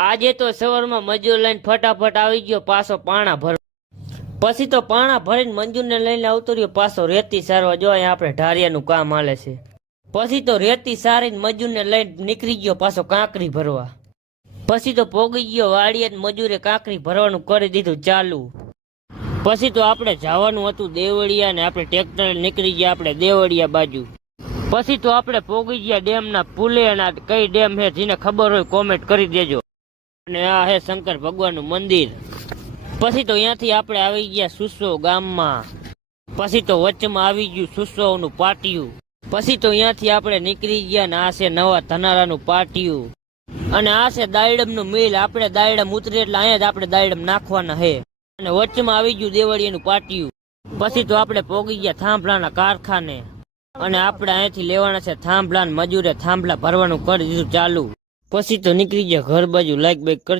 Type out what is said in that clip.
આજે તો સવારમાં મજૂર લઈને ફટાફટ આવી ગયો પાછો પાણા ભર. પછી તો પાણા ભરીને મંજૂરને લઈને આવતો રહ્યો પાછો રેતી સારવા. જો અહીંયા આપણે ઢારિયાનું કામ હાલે છે. પછી તો રેતી સારીને મજૂરને લઈને નીકળી ગયો પાછો કાંકરી ભરવા. પછી તો પોગી ગયો વાડીએ, મજૂરે કાંકરી ભરવાનું કરી દીધું ચાલુ. પછી તો આપણે જવાનું હતું દેવળિયા ને આપણે ટ્રેક્ટર નીકળી ગયા આપણે દેવળિયા બાજુ. પછી તો આપણે પોગી ગયા ડેમના પુલે. અને કઈ ડેમ છે જેને ખબર હોય કોમેન્ટ કરી દેજો. અને આ હે શંકર ભગવાનનું મંદિર. પછી તો અહીંયાથી આપણે આવી ગયા સુસો ગામમાં. પછી તો વચ્ચમાં આવી ગયું સુસોનું પાટિયું. પછી તો અહીંયાથી આપણે નીકળી ગયા ને આ છે નવા ધનારાનું પાટિયું. અને આ છે દાયડમનું મિલ. આપણે દાયડમ ઉતરે એટલે અહીંયા જ આપણે દાયડમ નાખવાના હે. અને વચ્ચમાં આવી ગયું દેવળીનું પાટિયું. પછી તો આપણે પોગી ગયા થાંભલાના કારખાને. અને આપણે અહીંયાથી લેવાના છે થાંભલા. મજૂરે થાંભલા ભરવાનું કરી દીધું ચાલુ. પછી તો નીકળી ગયા ઘર બાજુ. લાઈક બાઈક કર.